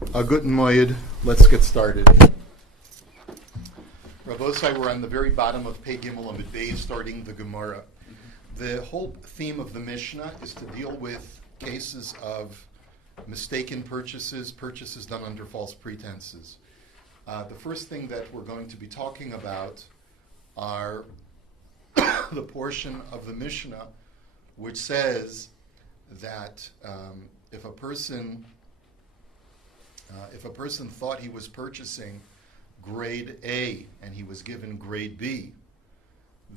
A guten moed. Let's get started. Rabbi, we're on the very bottom of Pei Gimel Amud Beis, starting the Gemara. The whole theme of the Mishnah is to deal with cases of mistaken purchases done under false pretenses. The first thing that we're going to be talking about are the portion of the Mishnah which says that if a person thought he was purchasing grade A and he was given grade B,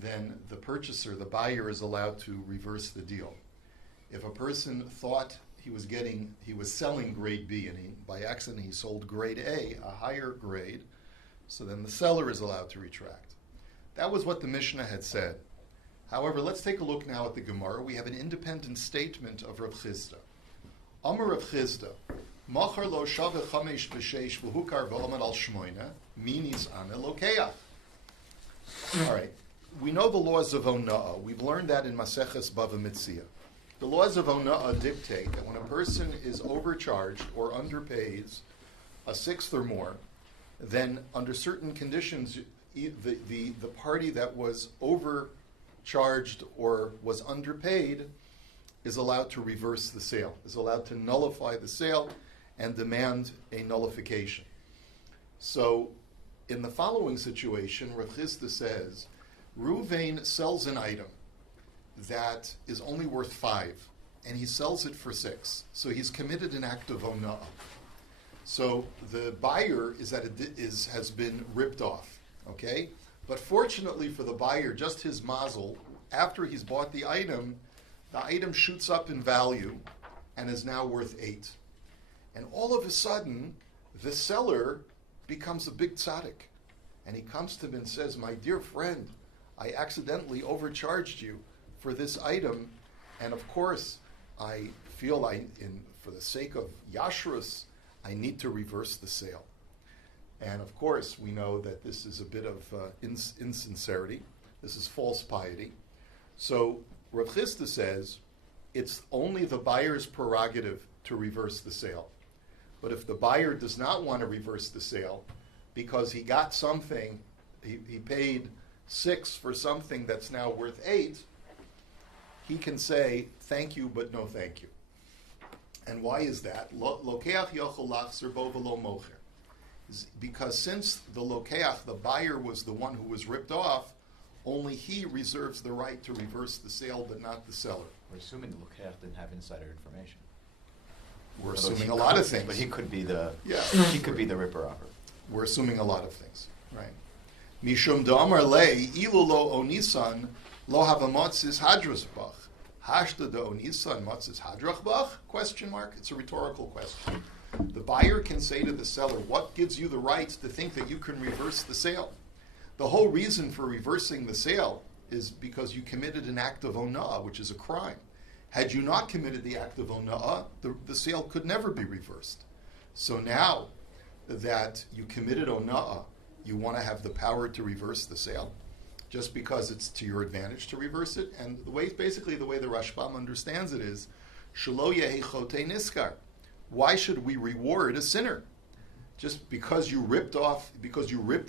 then the purchaser, the buyer, is allowed to reverse the deal. If a person thought he was selling grade B and by accident he sold grade A, a higher grade, so then the seller is allowed to retract. That was what the Mishnah had said. However, let's take a look now at the Gemara. We have an independent statement of Rav Chisda. Amar Rav Chisda, Machar lo shave chamesh b'sheish v'hukar v'olamad al shmoina, minis ane lokeach. All right. We know the laws of Ona'ah. We've learned that in Maseches Bava Basra. The laws of Ona'ah dictate that when a person is overcharged or underpays a sixth or more, then under certain conditions, the party that was overcharged or was underpaid is allowed to reverse the sale, is allowed to nullify the sale and demand a nullification. So in the following situation, Rav Chisda says, Ruvain sells an item that is only worth 5, and he sells it for 6. So he's committed an act of ona'ah. So the buyer has been ripped off, okay? But fortunately for the buyer, just his mazel, after he's bought the item shoots up in value and is now worth 8. And all of a sudden, the seller becomes a big tzaddik. And he comes to him and says, my dear friend, I accidentally overcharged you for this item, and of course, I feel for the sake of Yashrus, I need to reverse the sale. And of course, we know that this is a bit of insincerity. This is false piety. So Rav Chisda says it's only the buyer's prerogative to reverse the sale. But if the buyer does not want to reverse the sale because he got something, he paid 6 for something that's now worth 8, he can say, thank you, but no thank you. And why is that? Because since the lokeach, the buyer, was the one who was ripped off, only he reserves the right to reverse the sale, but not the seller. We're assuming the lokeach didn't have insider information. We're assuming a lot of things. But he could be the ripper-offer. We're assuming a lot of things, right? Mishum da'amar lei, ilu lo onisan, lo hava matzis hadros bach. Hashta da onisan matzis hadrach bach? Question mark. It's a rhetorical question. The buyer can say to the seller, what gives you the right to think that you can reverse the sale? The whole reason for reversing the sale is because you committed an act of ona'ah, which is a crime. Had you not committed the act of ona'ah, the sale could never be reversed. So now that you committed ona'ah, you want to have the power to reverse the sale, just because it's to your advantage to reverse it. And the way the Rashbam understands it is, Shelo yehi chotei niskar. Why should we reward a sinner? Just because you ripped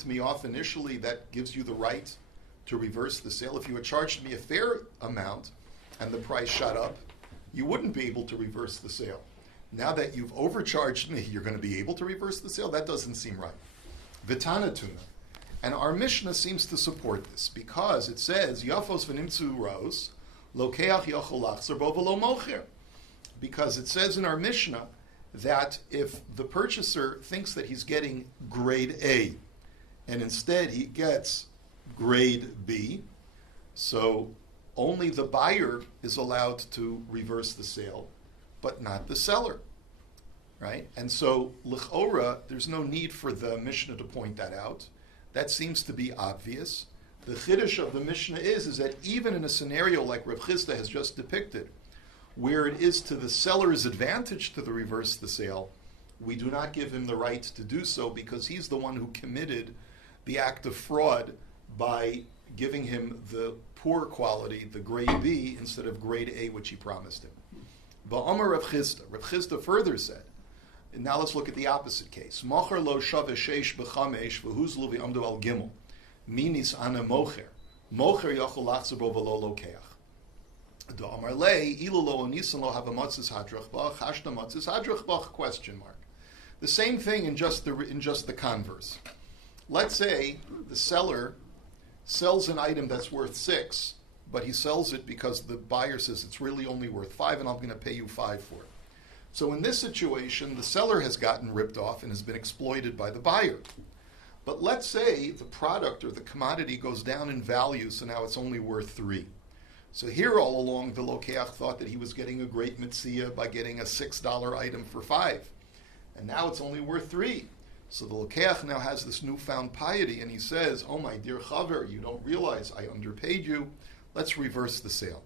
me off initially, that gives you the right to reverse the sale. If you had charged me a fair amount and the price shot up, you wouldn't be able to reverse the sale. Now that you've overcharged me, you're going to be able to reverse the sale? That doesn't seem right. Vitana tuna. And our Mishnah seems to support this because it says, Yafos v'nimtzu ros, lokeach yochol lachzer bo v'lo mocher. Because it says in our Mishnah that if the purchaser thinks that he's getting grade A and instead he gets grade B, so only the buyer is allowed to reverse the sale, but not the seller, right? And so, l'chora, there's no need for the Mishnah to point that out. That seems to be obvious. The chiddush of the Mishnah is that even in a scenario like Rav Chisda has just depicted, where it is to the seller's advantage to reverse the sale, we do not give him the right to do so because he's the one who committed the act of fraud by giving him the poor quality, the grade B, instead of grade A, which he promised him. Ba'amar Rav Chisda. Rav Chisda further said, Now let's look at the opposite case. Mocher lo shave sheish b'chamesh v'huzlu v'amdu al gimel. Minis ana mocher. Mocher yachol lachzer bo v'lo lokeach. Do amar lei, ilu lo onisan lo have a matzis hadrach bach, hashna matzis hadrach bach, question mark. The same thing in just the converse. Let's say the seller sells an item that's worth 6, but he sells it because the buyer says it's really only worth 5 and I'm going to pay you 5 for it. So in this situation, the seller has gotten ripped off and has been exploited by the buyer. But let's say the product or the commodity goes down in value, so now it's only worth 3. So here all along, the Lokeach thought that he was getting a great mitzvah by getting a $6 item for 5. And now it's only worth 3. So the Lokeach now has this newfound piety, and he says, oh my dear Chaver, you don't realize I underpaid you. Let's reverse the sale.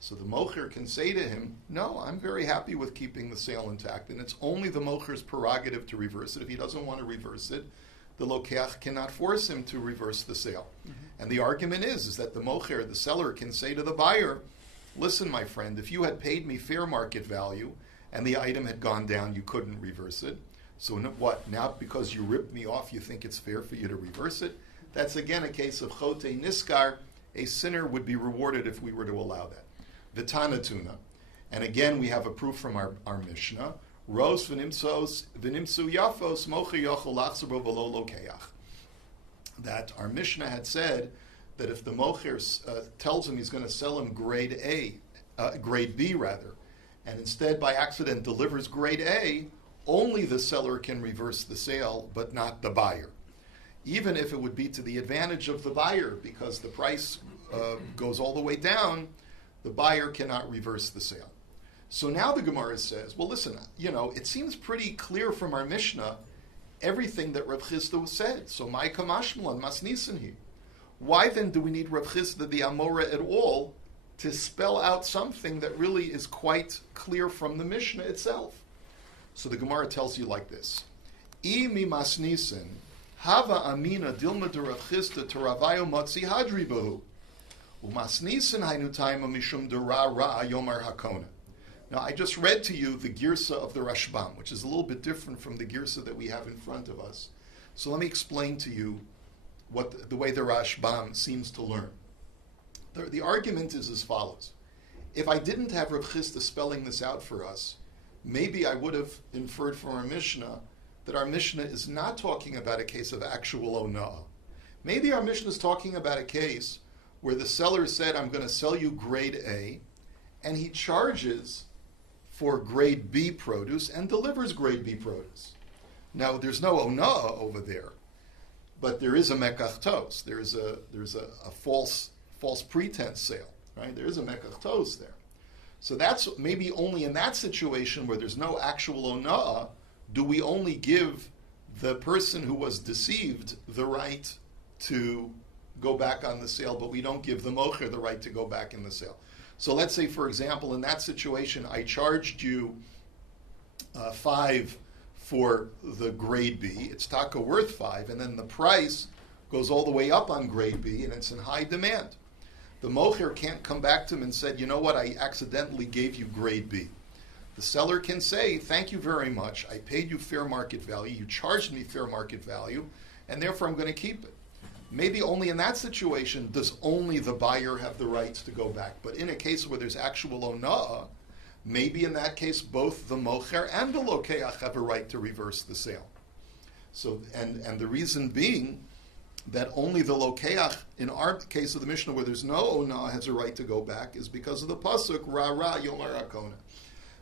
So the Mocher can say to him, no, I'm very happy with keeping the sale intact, and it's only the Mocher's prerogative to reverse it. If he doesn't want to reverse it, the Lokeach cannot force him to reverse the sale. Mm-hmm. And the argument is that the Mocher, the seller, can say to the buyer, listen, my friend, if you had paid me fair market value and the item had gone down, you couldn't reverse it. So what, now because you ripped me off, you think it's fair for you to reverse it? That's again a case of chote niskar. A sinner would be rewarded if we were to allow that. V'tanatuna. And again, we have a proof from our Mishnah. Ros v'nimsu yafos mocher yochel lachzer bo v'lo lokeach. That our Mishnah had said that if the mocher tells him he's going to sell him grade B rather, and instead by accident delivers grade A, only the seller can reverse the sale, but not the buyer. Even if it would be to the advantage of the buyer, because the price goes all the way down, the buyer cannot reverse the sale. So now the Gemara says, well, listen, it seems pretty clear from our Mishnah everything that Rav Chisda said. So my kamashmalan masnisinhi. Why then do we need Rav Chisda the Amora at all to spell out something that really is quite clear from the Mishnah itself? So the Gemara tells you like this: I mi masnisin hava amina dilma de Rav Chisda to Ravayo motzi hadri bahu umasnisin hainu taima mishum de ra yomar hakona. Now, I just read to you the girsa of the Rashbam, which is a little bit different from the girsa that we have in front of us. So let me explain to you the way the Rashbam seems to learn. The argument is as follows. If I didn't have Rav Chisda spelling this out for us, maybe I would have inferred from our Mishnah that our Mishnah is not talking about a case of actual ona'ah. Maybe our Mishnah is talking about a case where the seller said, I'm going to sell you grade A, and he charges for grade B produce and delivers grade B produce. Now, there's no ona'ah over there, but there is a mekach tos. There's a false pretense sale, right? There is a mekach tos there. So that's maybe only in that situation where there's no actual ona'ah do we only give the person who was deceived the right to go back on the sale, but we don't give the mocher the right to go back in the sale. So let's say, for example, in that situation, I charged you 5 for the grade B. It's taka worth 5, and then the price goes all the way up on grade B, and it's in high demand. The mocher can't come back to him and say, you know what, I accidentally gave you grade B. The seller can say, thank you very much. I paid you fair market value. You charged me fair market value, and therefore I'm going to keep it. Maybe only in that situation does only the buyer have the rights to go back. But in a case where there's actual ona'ah, maybe in that case both the mocher and the lokeach have a right to reverse the sale. So, and the reason being that only the lokeach, in our case of the Mishnah where there's no ona'ah, has a right to go back is because of the pasuk ra yomar hakona.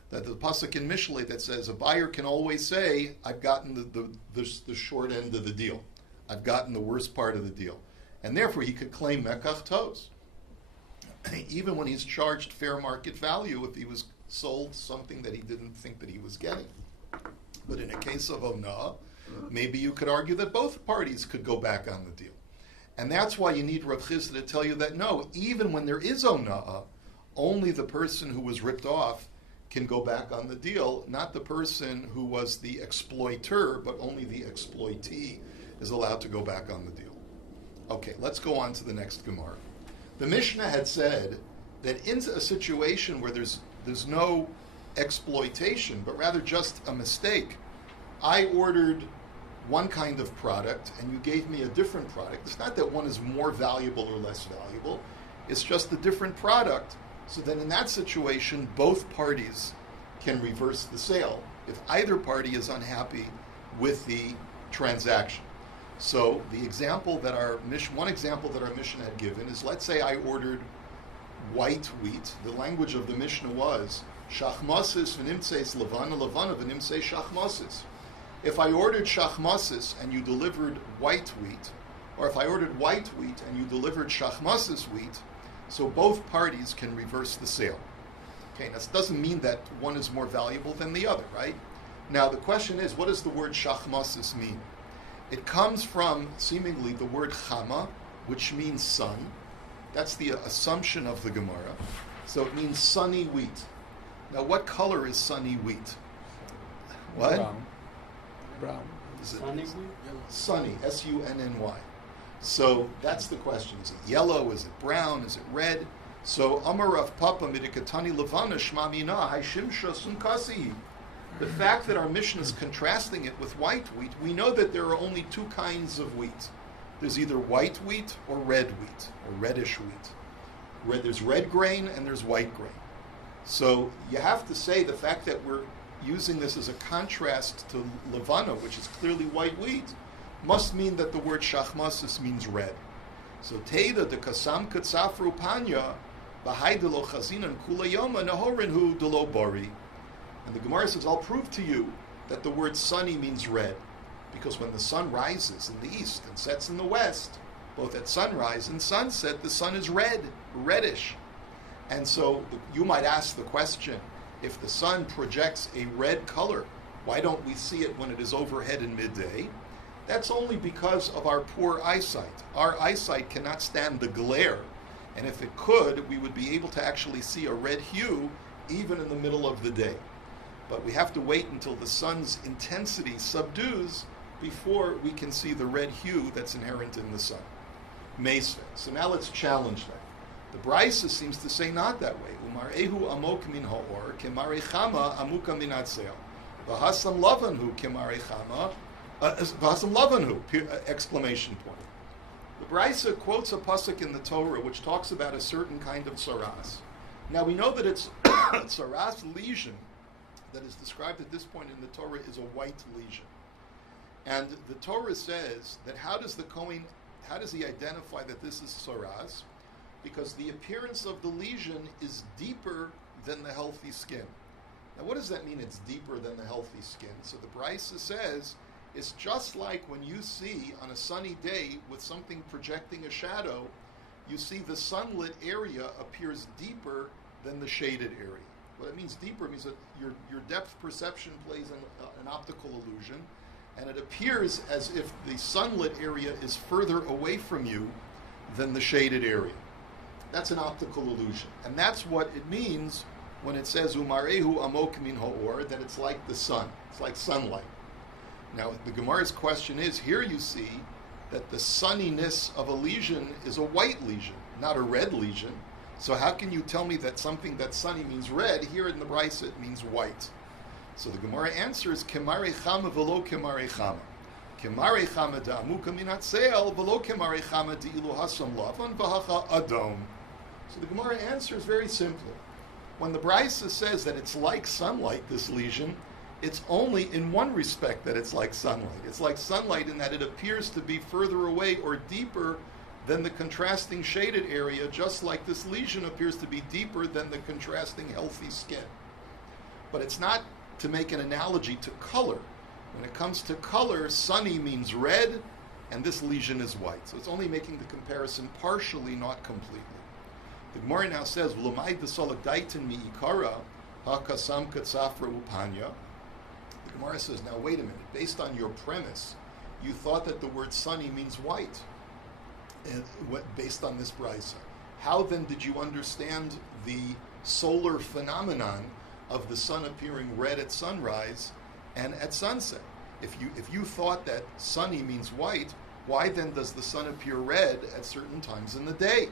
That the pasuk in Mishlei that says a buyer can always say, I've gotten the short end of the deal. I've gotten the worst part of the deal. And therefore he could claim mekach tos. Even when he's charged fair market value if he was sold something that he didn't think that he was getting. But in a case of ona'ah, maybe you could argue that both parties could go back on the deal. And that's why you need Rav Chisda to tell you that no, even when there is ona'ah, only the person who was ripped off can go back on the deal, not the person who was the exploiter, but only the exploitee is allowed to go back on the deal. Okay, let's go on to the next Gemara. The Mishnah had said that in a situation where there's no exploitation, but rather just a mistake, I ordered one kind of product and you gave me a different product. It's not that one is more valuable or less valuable. It's just a different product. So then in that situation, both parties can reverse the sale if either party is unhappy with the transaction. So the example that one example that our Mishnah had given is, let's say I ordered white wheat. The language of the Mishnah was shachmasis v'nimtzeis levana levana v'nimtzeis shachmasis. If I ordered shachmasis and you delivered white wheat, or if I ordered white wheat and you delivered shachmasis wheat, so both parties can reverse the sale. Okay, that doesn't mean that one is more valuable than the other, right? Now the question is, what does the word shachmasis mean? It comes from seemingly the word chama, which means sun. That's the assumption of the Gemara. So it means sunny wheat. Now what color is sunny wheat? What? Brown. Sunny wheat? Sunny, S-U-N-N-Y. So that's the question. Is it yellow? Is it brown? Is it red? So Amarav Papa Midikatani Levana Shmamina Haishimsha Sunkasi. The fact that our Mishnah is contrasting it with white wheat, we know that there are only two kinds of wheat. There's either white wheat or red wheat, or reddish wheat. There's red grain and there's white grain. So you have to say the fact that we're using this as a contrast to Levana, which is clearly white wheat, must mean that the word shachmasis means red. So Teida de kasam katsafru panya b'hai delo chazinan kula yoma nahorin hu delo bari. And the Gemara says, I'll prove to you that the word sunny means red, because when the sun rises in the east and sets in the west, both at sunrise and sunset, the sun is red, reddish. And so you might ask the question, if the sun projects a red color, why don't we see it when it is overhead in midday? That's only because of our poor eyesight. Our eyesight cannot stand the glare. And if it could, we would be able to actually see a red hue even in the middle of the day. But we have to wait until the sun's intensity subdues before we can see the red hue that's inherent in the sun. Meisveh. So now let's challenge that. The Brisa seems to say not that way. Umarehu amok min ha'or, kemare chama amuka min atzel. V'hasam lavanhu kemare chama, v'hasam lavanhu, exclamation point. The Brisa quotes a pasuk in the Torah which talks about a certain kind of saras. Now we know that it's saras lesion that is described at this point in the Torah is a white lesion. And the Torah says that how does he identify that this is saras? Because the appearance of the lesion is deeper than the healthy skin. Now what does that mean, it's deeper than the healthy skin? So the Brisa says it's just like when you see on a sunny day with something projecting a shadow, you see the sunlit area appears deeper than the shaded area. What it means deeper means that your depth perception plays an optical illusion, and it appears as if the sunlit area is further away from you than the shaded area. That's an optical illusion. And that's what it means when it says, Umarehu amok min ha'or, that it's like the sun. It's like sunlight. Now, the Gemara's question is, here you see that the sunniness of a lesion is a white lesion, not a red lesion. So how can you tell me that something that's sunny means red? Here in the Brisa it means white. So the Gemara answers, Kemare chama velo kemare chama. Kemare chama da'amuka min hatzeil velo kemare chama de'ilu hasam lavan v'hacha adom. So the Gemara answers very simply. When the Brisa says that it's like sunlight, this lesion, it's only in one respect that it's like sunlight. It's like sunlight in that it appears to be further away or deeper than the contrasting shaded area, just like this lesion appears to be deeper than the contrasting healthy skin. But it's not to make an analogy to color. When it comes to color, sunny means red, and this lesion is white. So it's only making the comparison partially, not completely. The Gemara now says, "V'lomai v'solakdaitin mi'ikara ha'kasam katzafra upanya." The Gemara says, now wait a minute. Based on your premise, you thought that the word sunny means white. And based on this brisa, how then did you understand the solar phenomenon of the sun appearing red at sunrise and at sunset? If you thought that sunny means white, why then does the sun appear red at certain times in the day?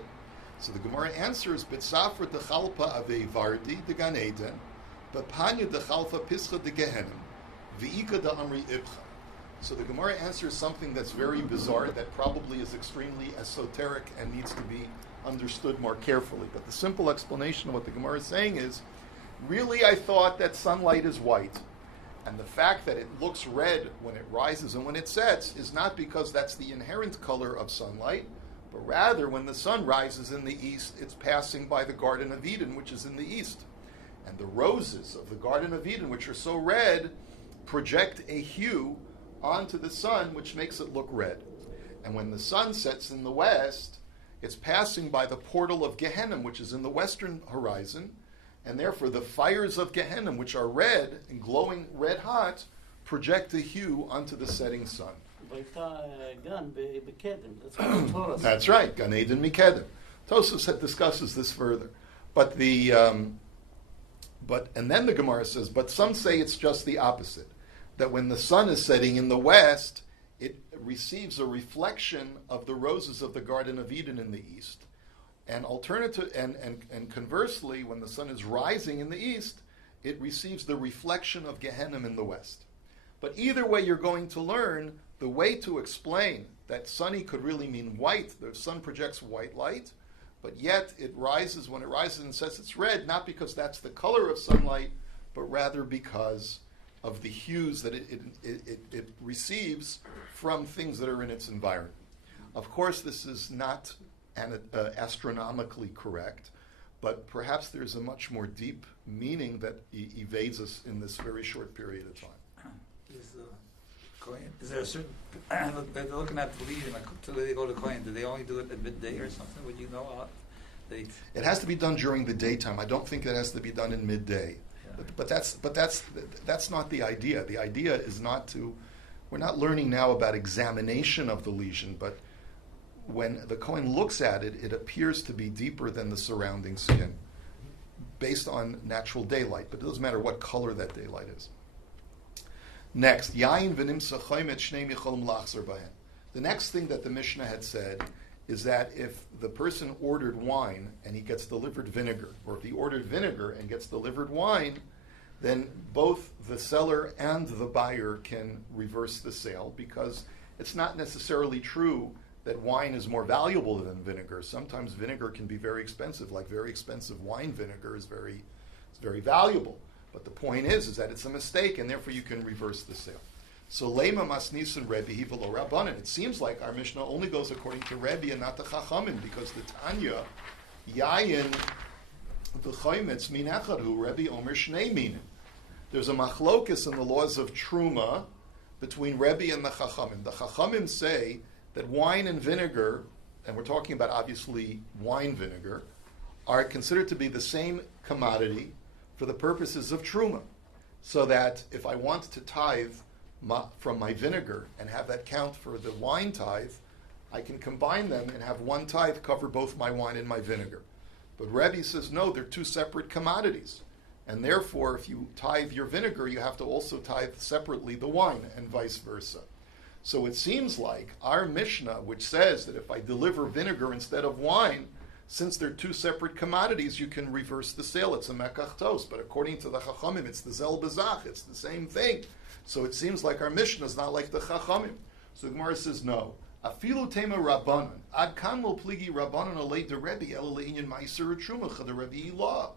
So the Gemara answers, "B'tzafra dechalpa avei vardi de Gan Eden, b'panya dechalfa pischa de Gehenim, V'ika da amri ibcha. So the Gemara answers something that's very bizarre, that probably is extremely esoteric and needs to be understood more carefully. But the simple explanation of what the Gemara is saying is, really I thought that sunlight is white. And the fact that it looks red when it rises and when it sets is not because that's the inherent color of sunlight, but rather when the sun rises in the east, it's passing by the Garden of Eden, which is in the east. And the roses of the Garden of Eden, which are so red, project a hue onto the sun, which makes it look red. And when the sun sets in the west, it's passing by the portal of Gehenna, which is in the western horizon, and therefore the fires of Gehenna, which are red and glowing red hot, project a hue onto the setting sun. That's right, Gan Eden Mikedem. Tosafos discusses this further. And then the Gemara says, but some say it's just the opposite. That when the sun is setting in the west, it receives a reflection of the roses of the Garden of Eden in the east. And conversely, when the sun is rising in the east, it receives the reflection of Gehenna in the west. But either way you're going to learn, the way to explain that sunny could really mean white, the sun projects white light, but yet it rises, when it rises and says it's red, not because that's the color of sunlight, but rather because of the hues that it receives from things that are in its environment. Of course, this is not astronomically correct, but perhaps there's a much more deep meaning that evades us in this very short period of time. Is there a certain, they're looking at the lesion, until they go to Kohen, do they only do it at midday or something? Would you know? It has to be done during the daytime. I don't think it has to be done in midday. But that's not the idea. The idea is we're not learning now about examination of the lesion, but when the Kohen looks at it, it appears to be deeper than the surrounding skin, based on natural daylight, but it doesn't matter what color that daylight is. Next, Yain v'nimsa chomet shnei micholim lachzor bahen. The next thing that the Mishnah had said is that if the person ordered wine and he gets delivered vinegar, or if he ordered vinegar and gets delivered wine, then both the seller and the buyer can reverse the sale, because it's not necessarily true that wine is more valuable than vinegar. Sometimes vinegar can be very expensive, like very expensive wine vinegar is very valuable. But the point is that it's a mistake, and therefore you can reverse the sale. So Lema Masnisan Rebbe Hivelo Rabbanan. It seems like our Mishnah only goes according to Rebbe and not the Chachamim, because the Tanya Yayin v'choymetz min echadu Rebbe Omer Shnei Minim. There's a machlokus in the laws of Truma between Rebbe and the Chachamim. The Chachamim say that wine and vinegar, and we're talking about obviously wine vinegar, are considered to be the same commodity for the purposes of Truma. So that if I want to tithe from my vinegar and have that count for the wine tithe, I can combine them and have one tithe cover both my wine and my vinegar. But Rebbe says, no, they're two separate commodities. And therefore, if you tithe your vinegar, you have to also tithe separately the wine, and vice versa. So it seems like our Mishnah, which says that if I deliver vinegar instead of wine, since they're two separate commodities, you can reverse the sale. It's a mekach tos. But according to the Chachamim, it's the zel bezach. It's the same thing. So it seems like our Mishnah is not like the Chachamim. So the Gemara says, no. Afilu tema rabbanan. Ad kan lo pligi rabbanan alei de Rebbe el le'inyan ma'aser truma chada Rebbe law.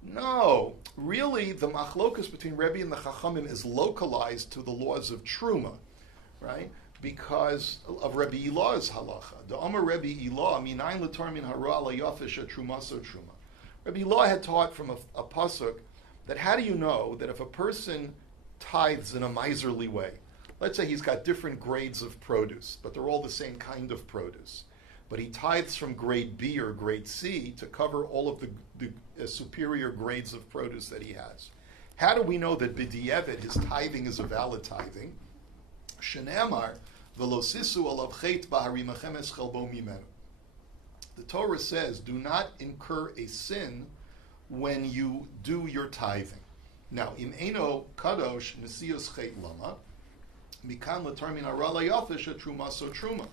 No, really, the machlokus between Rebbe and the Chachamim is localized to the laws of Truma, right? Because of Rebbe Elah's halacha. The Omer Rebbe Elah, minayin l'tar min hara la yafish truma so truma. Rebbe Elah had taught from a pasuk that how do you know that if a person tithes in a miserly way, let's say he's got different grades of produce, but they're all the same kind of produce, but he tithes from grade B or grade C to cover all of the superior grades of produce that he has. How do we know that b'di'evet his tithing is a valid tithing? Shenamar v'lo sisu alav chet b'harimachem es chelbo mimenu. The Torah says, do not incur a sin when you do your tithing. Now, im eno kadosh nesios chet lama mikan l'tar min hara layafish truma so truma.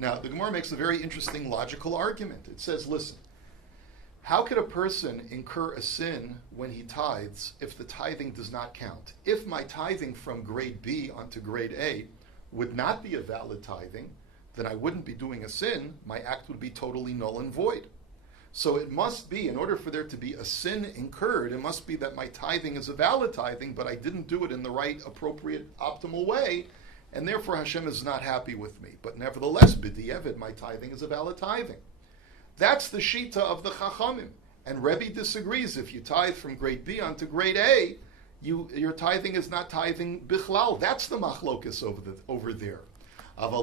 Now, the Gemara makes a very interesting logical argument. It says, listen, How could a person incur a sin when he tithes if the tithing does not count? If my tithing from grade B onto grade A would not be a valid tithing, then I wouldn't be doing a sin. My act would be totally null and void. So it must be, in order for there to be a sin incurred, it must be that my tithing is a valid tithing, but I didn't do it in the right, appropriate, optimal way, and therefore Hashem is not happy with me. But nevertheless, b'di'evid, my tithing is a valid tithing. That's the shita of the Chachamim. And Rabbi disagrees. If you tithe from grade B onto grade A, your tithing is not tithing bichlal. That's the machlokus over there. But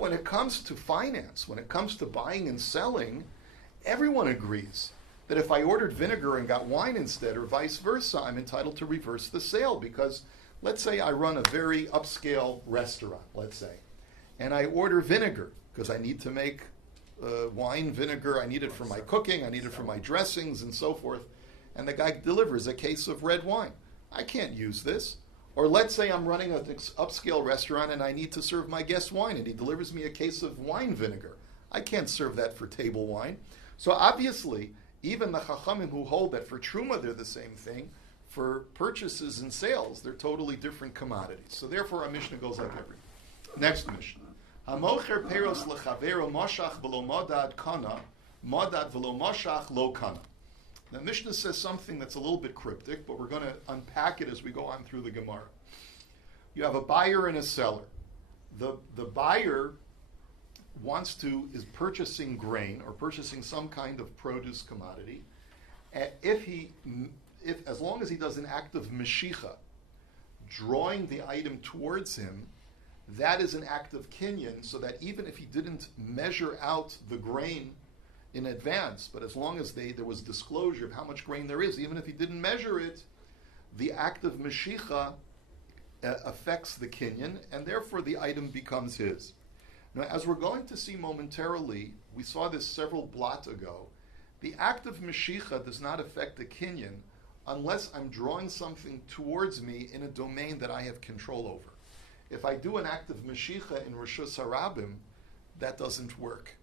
when it comes to finance, when it comes to buying and selling, everyone agrees that if I ordered vinegar and got wine instead, or vice versa, I'm entitled to reverse the sale. Because let's say I run a very upscale restaurant, let's say, and I order vinegar because I need to make wine vinegar. I need it for my cooking, I need it for my dressings and so forth. And the guy delivers a case of red wine. I can't use this. Or let's say I'm running an upscale restaurant and I need to serve my guests wine, and he delivers me a case of wine vinegar. I can't serve that for table wine. So obviously, even the Chachamim who hold that for Truma they're the same thing, for purchases and sales, they're totally different commodities. So therefore our Mishnah goes like every. Next Mishnah. Hamocher peros lechavero moshach v'lo modad kana, modad v'lo moshach lo kana. The Mishnah says something that's a little bit cryptic, but we're going to unpack it as we go on through the Gemara. You have a buyer and a seller. The buyer is purchasing grain or purchasing some kind of produce commodity. As long as he does an act of meshicha, drawing the item towards him, that is an act of kinyan, so that even if he didn't measure out the grain in advance, but as long as there was disclosure of how much grain there is, even if he didn't measure it, the act of meshicha affects the kinyan, and therefore the item becomes his. Now, as we're going to see momentarily, we saw this several blot ago, the act of meshicha does not affect the kinyan unless I'm drawing something towards me in a domain that I have control over. If I do an act of meshicha in Rishus Harabim, that doesn't work.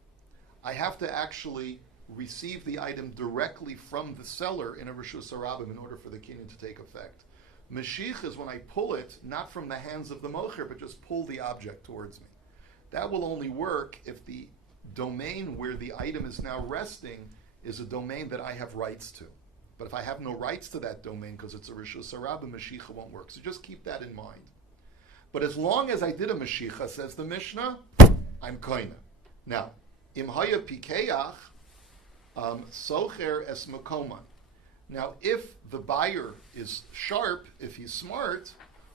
I have to actually receive the item directly from the seller in a Rishus Harabim in order for the kinyan to take effect. Meshich is when I pull it, not from the hands of the mocher, but just pull the object towards me. That will only work if the domain where the item is now resting is a domain that I have rights to. But if I have no rights to that domain because it's a Rishus Harabim, Meshicha won't work. So just keep that in mind. But as long as I did a Meshicha, says the Mishnah, I'm koina. Now, Im haya pikeach, socher es makoman. Now, if the buyer is sharp, if he's smart,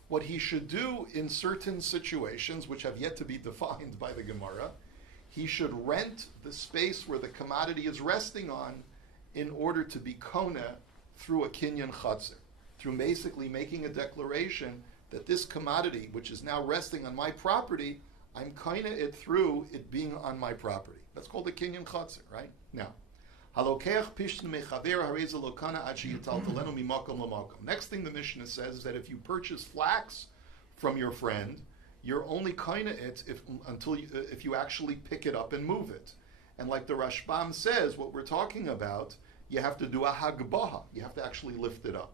what he should do in certain situations, which have yet to be defined by the Gemara, he should rent the space where the commodity is resting on in order to be kona through a kinyan chatzir, through basically making a declaration that this commodity, which is now resting on my property, I'm kona it through it being on my property. That's called a kinyan chatzir, right? Now, next thing the Mishnah says is that if you purchase flax from your friend, you're only kaina it if you actually pick it up and move it. And like the Rashbam says, what we're talking about, you have to do a hagbaha. You have to actually lift it up.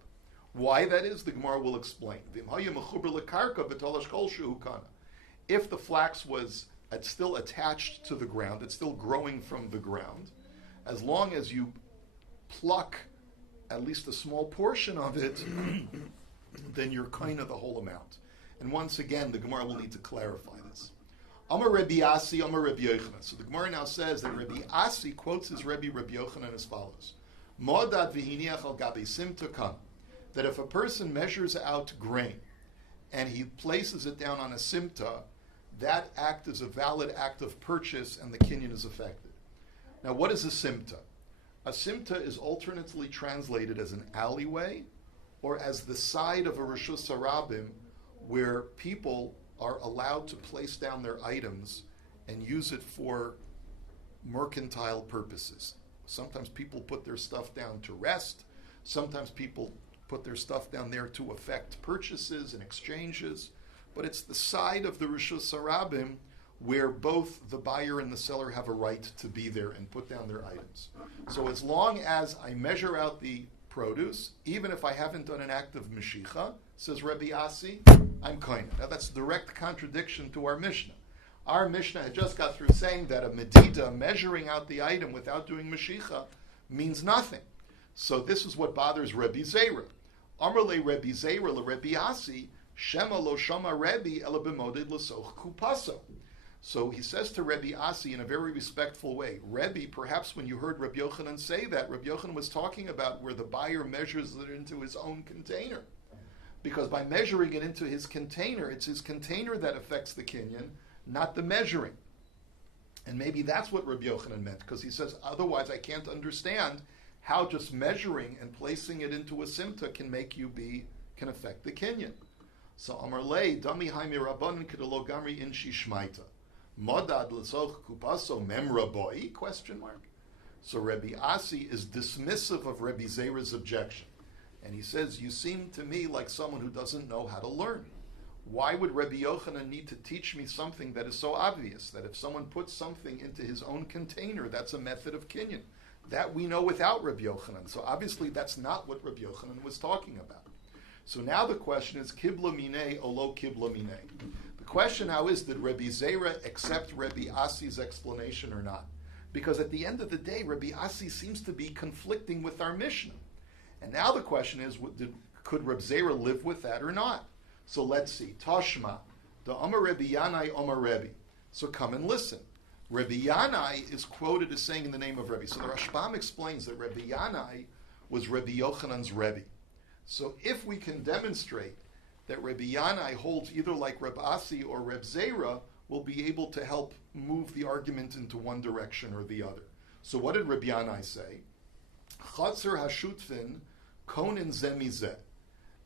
Why that is, the Gemara will explain. If the flax was still attached to the ground, it's still growing from the ground, as long as you pluck at least a small portion of it, then you're kind of the whole amount. And once again, the Gemara will need to clarify this. Amar Rabbi Asi, Amar Rabbi Yochanan. So the Gemara now says that Rabbi Asi quotes his Rabbi Yochanan as follows: Mo'adat v'hiniach al gabi simta kan. That if a person measures out grain and he places it down on a simta, that act is a valid act of purchase and the kinyan is affected. Now, what is a simta? A simta is alternately translated as an alleyway or as the side of a Rishus Harabim where people are allowed to place down their items and use it for mercantile purposes. Sometimes people put their stuff down to rest. Sometimes people put their stuff down there to affect purchases and exchanges. but it's the side of the Rishus Harabim where both the buyer and the seller have a right to be there and put down their items. So as long as I measure out the produce, even if I haven't done an act of Mashicha, says Rebbe Asi, I'm koine. Now that's direct contradiction to our Mishnah. Our Mishnah had just got through saying that a medida, measuring out the item without doing Mashicha, means nothing. So this is what bothers Rebbe Zera. Amrle Rebbe Zera le Rebbe Asi, Shema lo shama Rebbe ela b'moded l'soch kupaso. So he says to Rebbe Asi in a very respectful way, Rebbe, perhaps when you heard Rabbi Yochanan say that, Rabbi Yochanan was talking about where the buyer measures it into his own container. Because by measuring it into his container, it's his container that affects the kinyan, not the measuring. And maybe that's what Rabbi Yochanan meant, because he says, otherwise I can't understand how just measuring and placing it into a simta can affect the kinyan. So Amar Lei, Dami Haimi Rabban Kedelo Gamri in Shishmaita. Modad L'soch Kupaso Mem Raboi? Question mark. So Rebbe Asi is dismissive of Rebbe Zera's objection. And he says, you seem to me like someone who doesn't know how to learn. Why would Rebbe Yochanan need to teach me something that is so obvious, that if someone puts something into his own container, that's a method of kinyan? That we know without Rebbe Yochanan. So obviously that's not what Rebbe Yochanan was talking about. So now the question is, Kibla Minei o lo Kibla Minei? The question now is, did Rebbe Zera accept Rebbe Asi's explanation or not? Because at the end of the day, Rebbe Asi seems to be conflicting with our Mishnah. And now the question is, could Rebbe Zera live with that or not? So let's see. Tashma, the Amar Rebbe Yanai Amar Rebbe. So come and listen. Rebbe Yanai is quoted as saying in the name of Rebbe. So the Rashbam explains that Rebbe Yanai was Rebbe Yochanan's Rebbe. So if we can demonstrate that Rebbe Yanai holds either like Reb Asi or Reb Zera, we'll be able to help move the argument into one direction or the other. So what did Rebbe Yanai say? Chatzer hashutfin konin zemizeh.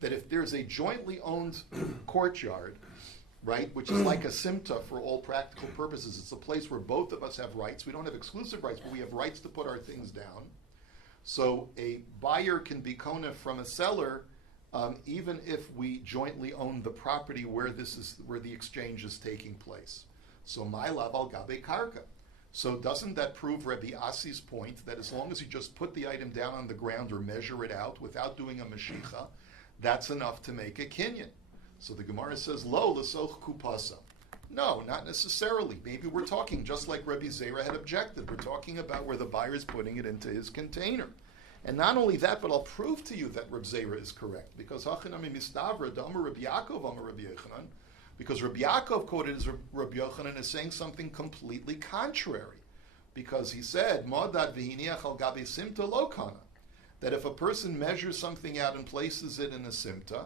That if there's a jointly owned courtyard, right, which is like a simta for all practical purposes, it's a place where both of us have rights. We don't have exclusive rights, but we have rights to put our things down. So a buyer can be kona from a seller, even if we jointly own the property where the exchange is taking place. So my lav al gabe karka. So doesn't that prove Rebbe Asi's point that as long as you just put the item down on the ground or measure it out without doing a mashicha, that's enough to make a kinyan? So the Gemara says, lo l'soch kupasa. No, not necessarily. Maybe we're talking just like Rebbe Zera had objected. We're talking about where the buyer is putting it into his container. And not only that, but I'll prove to you that Rebbe Zera is correct. Because Hachinami Mistavra, Damar Rebbe Yaakov, Amar Rebbe Yochanan, because Rebbe Yaakov quoted as Rebbe Yochanan is saying something completely contrary. Because he said, Modad v'hiniach al gabe simta lo kana. That if a person measures something out and places it in a simta,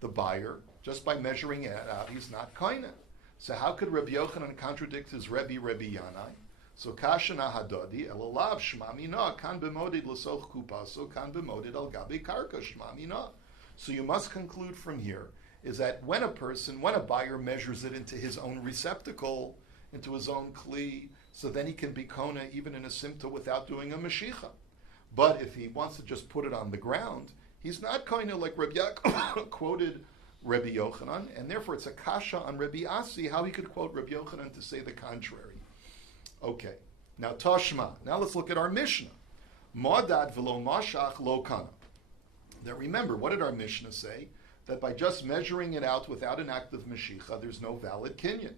the buyer, just by measuring it out, he's not kaina. So how could Rebbe Yochanan contradict his Rebbe Yanai? So kashana hadadi elalav shma mina kan b'modid l'soch kupaso kan b'modid al gabi karka shma mina. So you must conclude from here is that when a buyer measures it into his own receptacle, into his own kli, so then he can be kona even in a simta without doing a mashicha. But if he wants to just put it on the ground, he's not kona like Rebbe Yaakov quoted Rebbe Yochanan, and therefore it's a kasha on Rebbe Asi how he could quote Rebbe Yochanan to say the contrary. Okay, now Tashma. Now let's look at our Mishnah. Modad v'lo mashach lo kana. Now remember, what did our Mishnah say? That by just measuring it out without an act of Mashicha, there's no valid kinyan.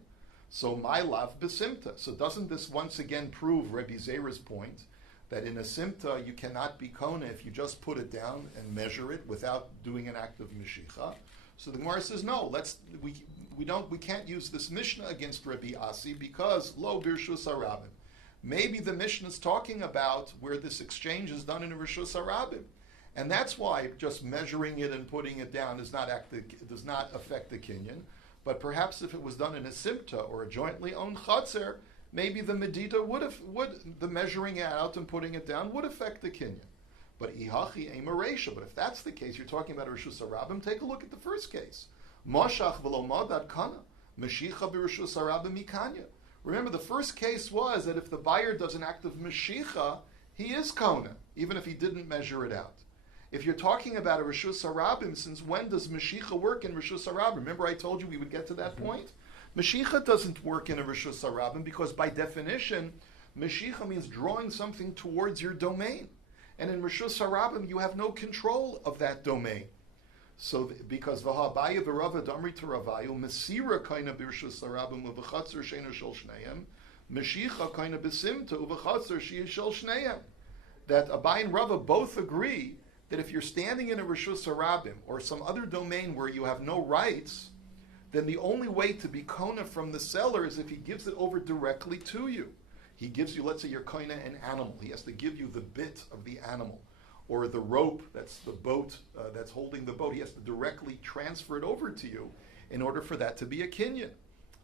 So my lav besimta. So doesn't this once again prove Rebbe Zera's point that in a simta you cannot be kona if you just put it down and measure it without doing an act of Mashicha? So the Gemara says no. We can't use this Mishnah against Rebbe Asi because lo birshus harabim. Maybe the Mishnah is talking about where this exchange is done in a rishus harabim, and that's why just measuring it and putting it down does not affect the kinyan. But perhaps if it was done in a simta or a jointly owned chatzer, maybe the medida the measuring it out and putting it down would affect the kinyan. But ihachi emaresha. But if that's the case, you're talking about rishus harabim. Take a look at the first case. Mashach v'lo madad kana mashicha b'rishus harabim mikanya. Remember, the first case was that if the buyer does an act of mashicha, he is kona, even if he didn't measure it out. If you're talking about a Rishus Harabim, since when does Mashiach work in Rishus Harabim? Remember I told you we would get to that point? Mashiach doesn't work in a Rishus Harabim because by definition, Mashiach means drawing something towards your domain. And in Rishus Harabim, you have no control of that domain. So, because V'ha'abaya v'rava damri to Ravayu, Mesira kaina b'Rishus Harabim u'v'chatzer sheinu shel shneim, Mashiach kaina b'simta u'v'chatzer sheinu shel shneim. That Abai and Rava both agree that if you're standing in a Rishus Harabim or some other domain where you have no rights, then the only way to be kona from the seller is if he gives it over directly to you. He gives you, let's say you're kona an animal. He has to give you the bit of the animal or the rope, that's the boat, that's holding the boat. He has to directly transfer it over to you in order for that to be a kinyan.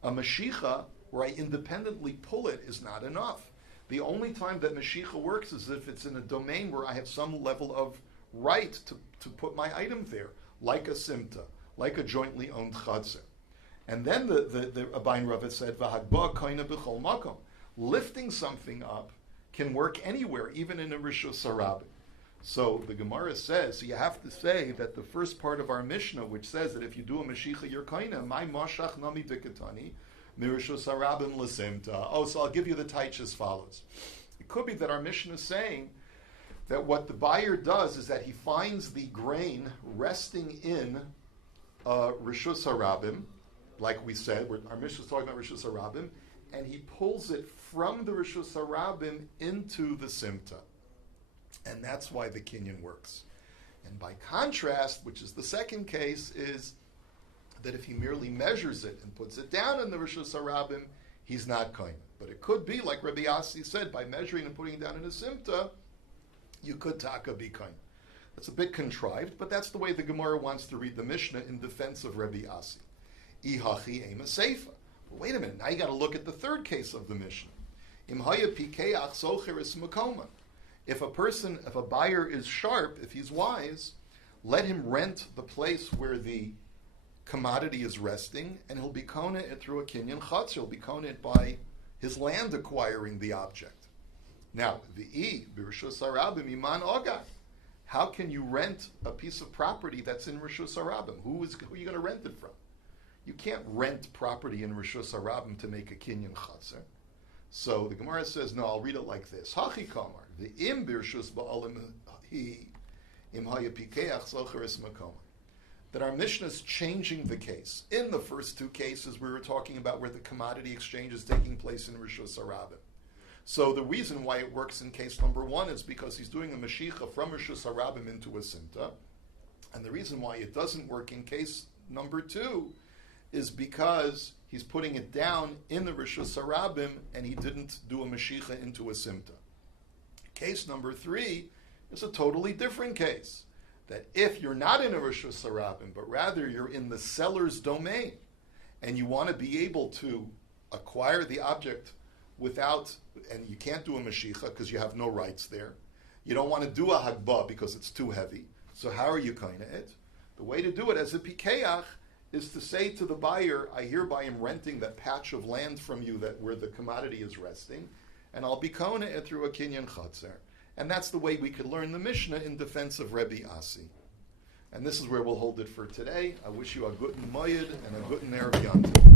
A mashicha, where I independently pull it, is not enough. The only time that mashicha works is if it's in a domain where I have some level of right to put my item there, like a simta, like a jointly owned chatzah. And then the Abayin Rava said, "V'hagba kaina b'chol makom." Lifting something up can work anywhere, even in a Rishus Harabim. So the Gemara says, so you have to say that the first part of our Mishnah, which says that if you do a Mashicha you're kaina, my mashach nami bikatani, mirishus harabim l'simta. Oh, so I'll give you the taich as follows. It could be that our Mishnah is saying that what the buyer does is that he finds the grain resting in Rishus Harabim, like we said, our Mishnah is talking about Rishus Harabim, and he pulls it from the Rishus Harabim into the Simta. And that's why the kinyan works. And by contrast, which is the second case, is that if he merely measures it and puts it down in the Rishus Harabim, he's not kain. But it could be, like Rabbi Asi said, by measuring and putting it down in a Simta, you could taka be kain. That's a bit contrived, but that's the way the Gemara wants to read the Mishnah in defense of Rabbi Asi. Ihachi ema seifa. But wait a minute, now you got to look at the third case of the Mishnah. Im haya pikeach socher is makoma. If a buyer is sharp, if he's wise, let him rent the place where the commodity is resting, and he'll be kona it through a kinyan chatz. He'll be kona it by his land acquiring the object. Now, b'Rishus Harabim iman ogat. How can you rent a piece of property that's in Rishus Harabim? Who are you going to rent it from? You can't rent property in Rishus Harabim to make a kinyan chatzer. So the Gemara says, no, I'll read it like this. Hachi kamar, the im b'Rishus ba'alim hi im haya pikeach socher es makoma. That our Mishnah is changing the case. In the first two cases, we were talking about where the commodity exchange is taking place in Rishus Harabim. So the reason why it works in case number one is because he's doing a Mashicha from Rishus Harabim into a Simta. And the reason why it doesn't work in case number two is because he's putting it down in the Rishus Harabim and he didn't do a Mashicha into a Simta. Case number three is a totally different case. That if you're not in a Rishus Harabim, but rather you're in the seller's domain, and you want to be able to acquire the object without, and you can't do a Mashicha because you have no rights there. You don't want to do a Hagbah because it's too heavy. So how are you kind of it? The way to do it as a Pikeach is to say to the buyer, I hereby am renting that patch of land from you that where the commodity is resting, and I'll be kona it through a kinyan chatzer. And that's the way we could learn the Mishnah in defense of Rebbe Asi. And this is where we'll hold it for today. I wish you a guten moyed and a guten erev yontiv.